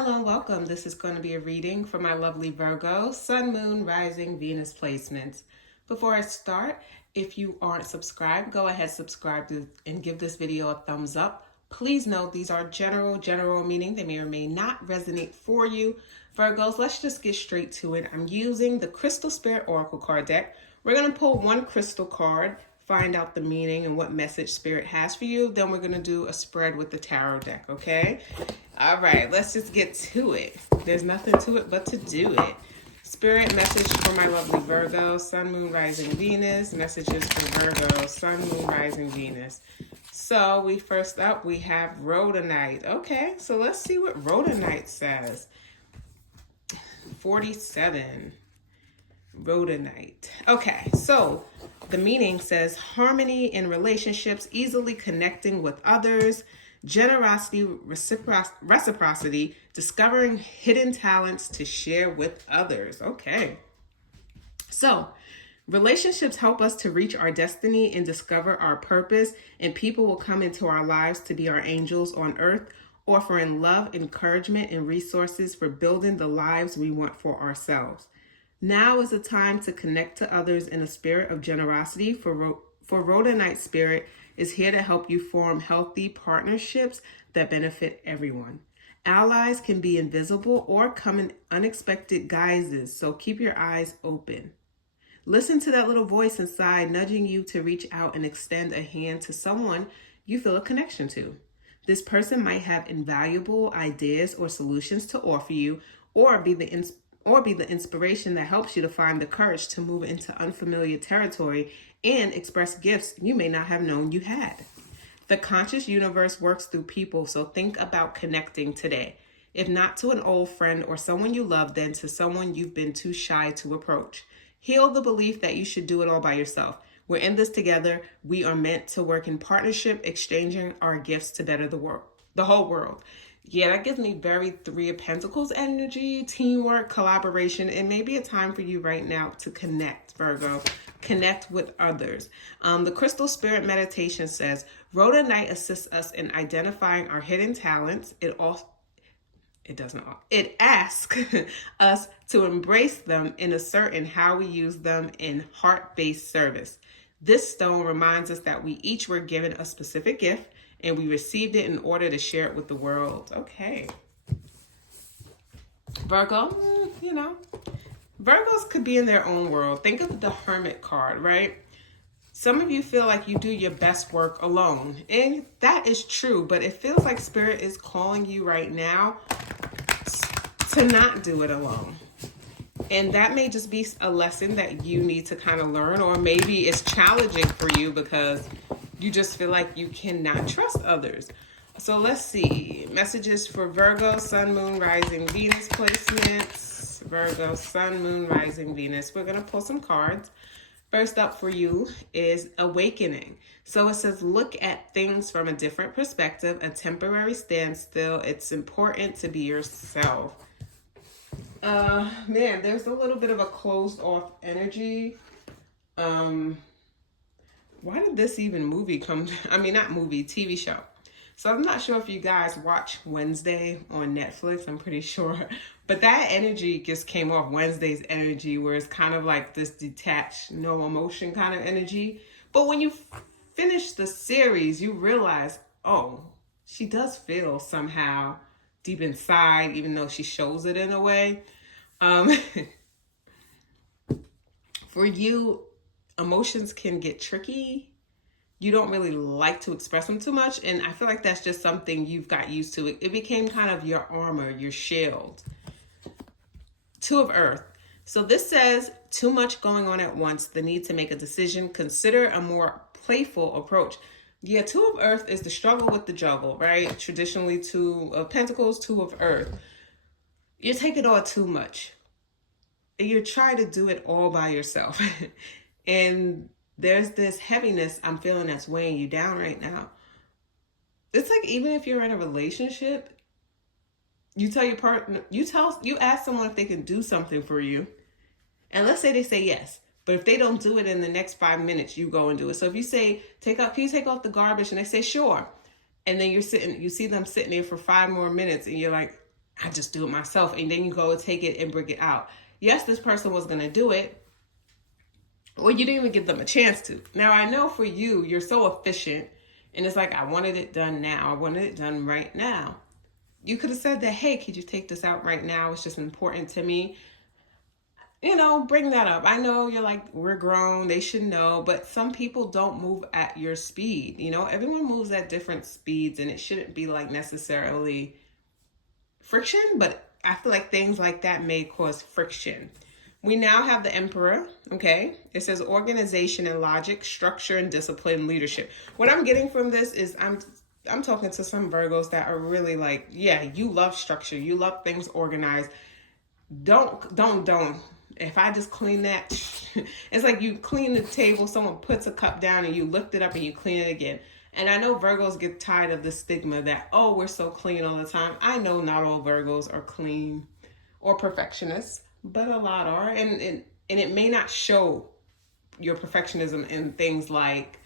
Hello and welcome. This is going to be a reading for my lovely Virgo, Sun, Moon, Rising, Venus placements. Before I start, if you aren't subscribed, go ahead, subscribe and give this video a thumbs up. Please note these are general meaning. They may or may not resonate for you. Virgos, let's just get straight to it. I'm using the Crystal Spirit Oracle card deck. We're going to pull one crystal card, find out the meaning and what message Spirit has for you. Then we're going to do a spread with the tarot deck, okay? All right, let's just get to it. There's nothing to it but to do it. Spirit message for my lovely Virgo, Sun, Moon, Rising, Venus. Messages for Virgo, Sun, Moon, Rising, Venus. So we have Rhodonite. Okay, so let's see what Rhodonite says. 47. Rhodonite. Okay, so the meaning says harmony in relationships, easily connecting with others, generosity, reciprocity, discovering hidden talents to share with others. Okay. So, relationships help us to reach our destiny and discover our purpose, and people will come into our lives to be our angels on earth, offering love, encouragement, and resources for building the lives we want for ourselves. Now is the time to connect to others in a spirit of generosity. For Rhodonite Spirit is here to help you form healthy partnerships that benefit everyone. Allies can be invisible or come in unexpected guises, so keep your eyes open. Listen to that little voice inside nudging you to reach out and extend a hand to someone you feel a connection to. This person might have invaluable ideas or solutions to offer you, or be the inspiration that helps you to find the courage to move into unfamiliar territory and express gifts you may not have known you had. The conscious universe works through people, so think about connecting today. If not to an old friend or someone you love, then to someone you've been too shy to approach. Heal the belief that you should do it all by yourself. We're in this together. We are meant to work in partnership, exchanging our gifts to better the whole world. Yeah, that gives me very Three of Pentacles energy, teamwork, collaboration, and maybe a time for you right now to connect, Virgo. Connect with others. The Crystal Spirit Meditation says, Rhodonite assists us in identifying our hidden talents. It asks us to embrace them and ascertain how we use them in heart-based service. This stone reminds us that we each were given a specific gift and we received it in order to share it with the world. Okay. Virgo, Virgos could be in their own world. Think of the Hermit card, right? Some of you feel like you do your best work alone, and that is true, but it feels like Spirit is calling you right now to not do it alone. And that may just be a lesson that you need to kind of learn, or maybe it's challenging for you because you just feel like you cannot trust others. So let's see. Messages for Virgo, Sun, Moon, Rising, Venus placements. Virgo, Sun, Moon, Rising, Venus. We're going to pull some cards. First up for you is Awakening. So it says, look at things from a different perspective, a temporary standstill. It's important to be yourself. Man, there's a little bit of a closed off energy. Why did this even movie come? Not movie, TV show. So I'm not sure if you guys watch Wednesday on Netflix. I'm pretty sure. But that energy just came off Wednesday's energy, where it's kind of like this detached, no emotion kind of energy. But when you finish the series, you realize, oh, she does feel somehow deep inside, even though she shows it in a way. For you, emotions can get tricky. You don't really like to express them too much. And I feel like that's just something you've got used to. It became kind of your armor, your shield. Two of Earth. So this says, too much going on at once, the need to make a decision. Consider a more playful approach. Yeah, Two of Earth is the struggle with the juggle, right? Traditionally, Two of Pentacles, Two of Earth. You take it all too much. You're trying to do it all by yourself. And there's this heaviness I'm feeling that's weighing you down right now. It's like, even if you're in a relationship, you tell your partner, you ask someone if they can do something for you. And let's say they say yes. But if they don't do it in the next 5 minutes, you go and do it. So if you say, can you take out the garbage? And they say, sure. And then you see them sitting there for 5 more minutes and you're like, I just do it myself. And then you go take it and bring it out. Yes, this person was going to do it. Well, you didn't even give them a chance to. Now, I know for you, you're so efficient. And it's like, I wanted it done now. I wanted it done right now. You could have said that, hey, could you take this out right now? It's just important to me. Bring that up. I know you're like, we're grown, they should know, but some people don't move at your speed. Everyone moves at different speeds, and it shouldn't be like necessarily friction, but I feel like things like that may cause friction. We now have the Emperor, okay? It says organization and logic, structure and discipline, leadership. What I'm getting from this is I'm talking to some Virgos that are really like, yeah, you love structure. You love things organized. Don't. If I just clean that, it's like you clean the table, someone puts a cup down and you lift it up and you clean it again. And I know Virgos get tired of the stigma that, oh, we're so clean all the time. I know not all Virgos are clean or perfectionists, but a lot are. And it may not show your perfectionism in things like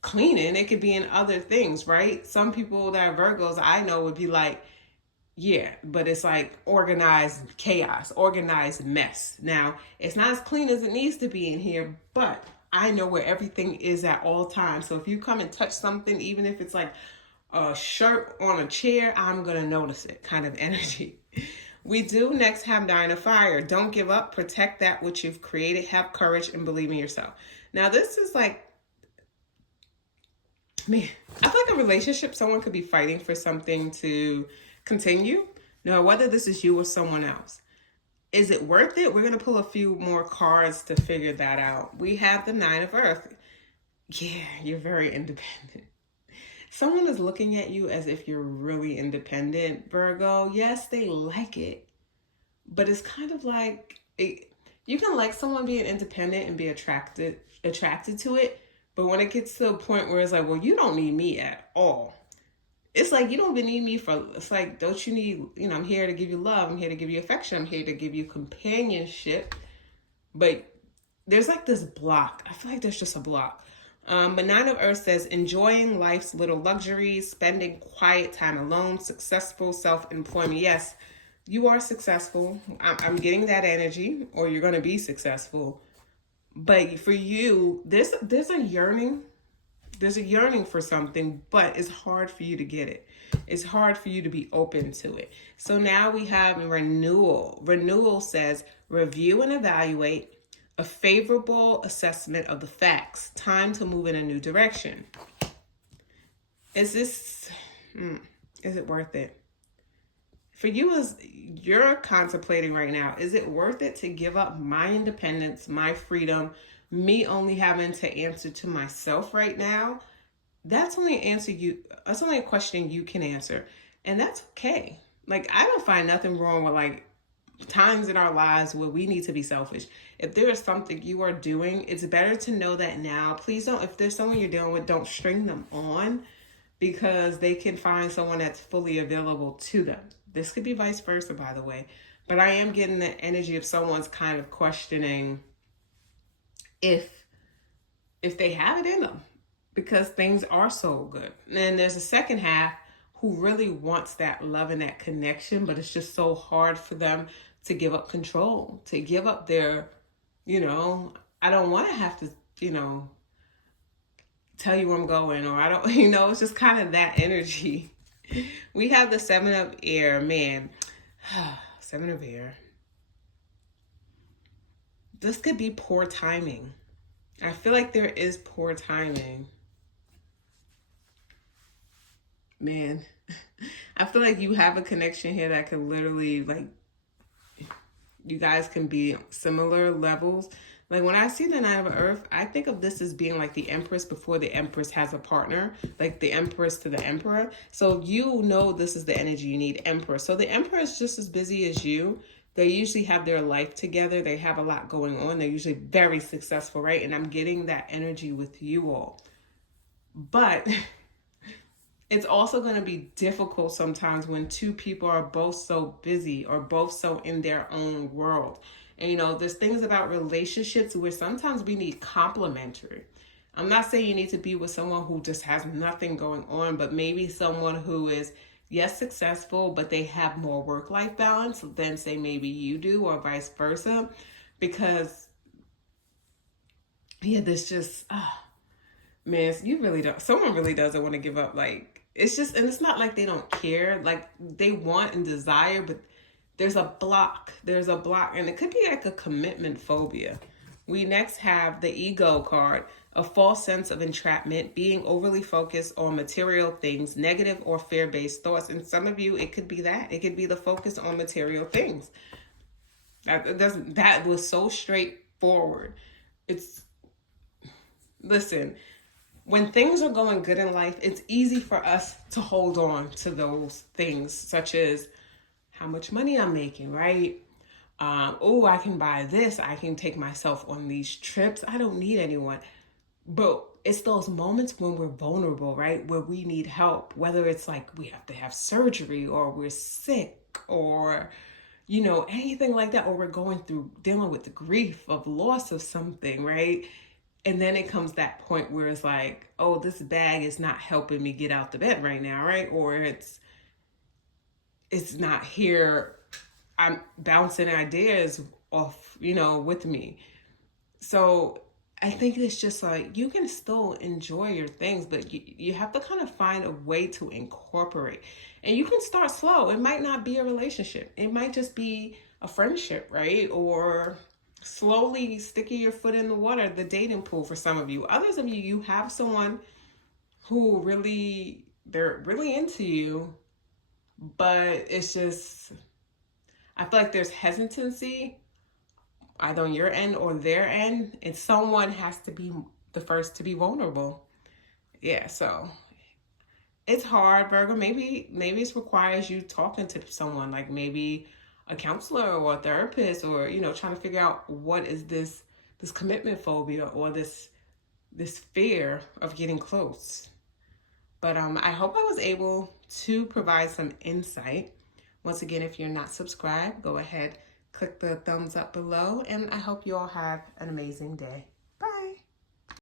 cleaning. It could be in other things, right? Some people that are Virgos I know would be like, yeah, but it's like organized chaos, organized mess. Now, it's not as clean as it needs to be in here, but I know where everything is at all times. So if you come and touch something, even if it's like a shirt on a chair, I'm going to notice it, kind of energy. We do next have Nine of Fire. Don't give up. Protect that which you've created. Have courage and believe in yourself. Now, this is like, man, I feel like a relationship, someone could be fighting for something to continue. Now, whether this is you or someone else. Is it worth it? We're going to pull a few more cards to figure that out. We have the Nine of Earth. Yeah, you're very independent. Someone is looking at you as if you're really independent, Virgo. Yes, they like it. But it's kind of like, you can like someone being independent and be attracted to it. But when it gets to a point where it's like, well, you don't need me at all. It's like, you don't even need me it's like, don't you need, I'm here to give you love. I'm here to give you affection. I'm here to give you companionship. But there's like this block. I feel like there's just a block. But Nine of Earth says, enjoying life's little luxuries, spending quiet time alone, successful self-employment. Yes, you are successful. I'm getting that energy, or you're going to be successful. But for you, there's a yearning. There's a yearning for something, but it's hard for you to get it. It's hard for you to be open to it. So now we have renewal. Renewal says review and evaluate, a favorable assessment of the facts, time to move in a new direction. Is it worth it? For you, as you're contemplating right now, is it worth it to give up my independence, my freedom, me only having to answer to myself right now? That's only a question you can answer. And that's okay. Like, I don't find nothing wrong with like times in our lives where we need to be selfish. If there is something you are doing, it's better to know that now. Please don't, if there's someone you're dealing with, don't string them on, because they can find someone that's fully available to them. This could be vice versa, by the way. But I am getting the energy of someone's kind of questioning if they have it in them, because things are so good. And then there's a second half who really wants that love and that connection, but it's just so hard for them to give up control, to give up their, I don't want to have to, tell you where I'm going, or I don't, it's just kind of that energy. We have the Seven of Air, man. Seven of Air. This could be poor timing. I feel like there is poor timing. Man, I feel like you have a connection here that could literally, like, you guys can be similar levels. Like, when I see the Nine of Earth, I think of this as being like the Empress before the Empress has a partner, like the Empress to the Emperor. So this is the energy you need, Emperor. So the Emperor is just as busy as you. They usually have their life together. They have a lot going on. They're usually very successful, right? And I'm getting that energy with you all. But it's also going to be difficult sometimes when two people are both so busy or both so in their own world. And, there's things about relationships where sometimes we need complementary. I'm not saying you need to be with someone who just has nothing going on, but maybe someone who is yes, successful, but they have more work-life balance than say maybe you do, or vice versa. Because yeah, this just man, you really don't, someone really doesn't want to give up. Like, it's just, and it's not like they don't care, like they want and desire, but there's a block, and it could be like a commitment phobia. We next have the ego card, a false sense of entrapment, being overly focused on material things, negative or fear-based thoughts. And some of you, it could be that. It could be the focus on material things. That was so straightforward. It's, listen, when things are going good in life, it's easy for us to hold on to those things, such as how much money I'm making, right? Oh, I can buy this. I can take myself on these trips. I don't need anyone. But it's those moments when we're vulnerable, right? Where we need help, whether it's like we have to have surgery, or we're sick, or, anything like that, or we're going through dealing with the grief of loss of something, right? And then it comes that point where it's like, oh, this bag is not helping me get out the bed right now, right? Or it's not here. I'm bouncing ideas off, with me. So I think it's just like, you can still enjoy your things, but you have to kind of find a way to incorporate. And you can start slow. It might not be a relationship. It might just be a friendship, right? Or slowly sticking your foot in the water, the dating pool for some of you. Others of you, you have someone who they're really into you, but it's just, I feel like there's hesitancy either on your end or their end, and someone has to be the first to be vulnerable. Yeah, so it's hard, Virgo. Maybe it requires you talking to someone, like maybe a counselor or a therapist, or trying to figure out what is this commitment phobia, or this fear of getting close. But I hope I was able to provide some insight. Once again, if you're not subscribed, go ahead, click the thumbs up below, and I hope you all have an amazing day.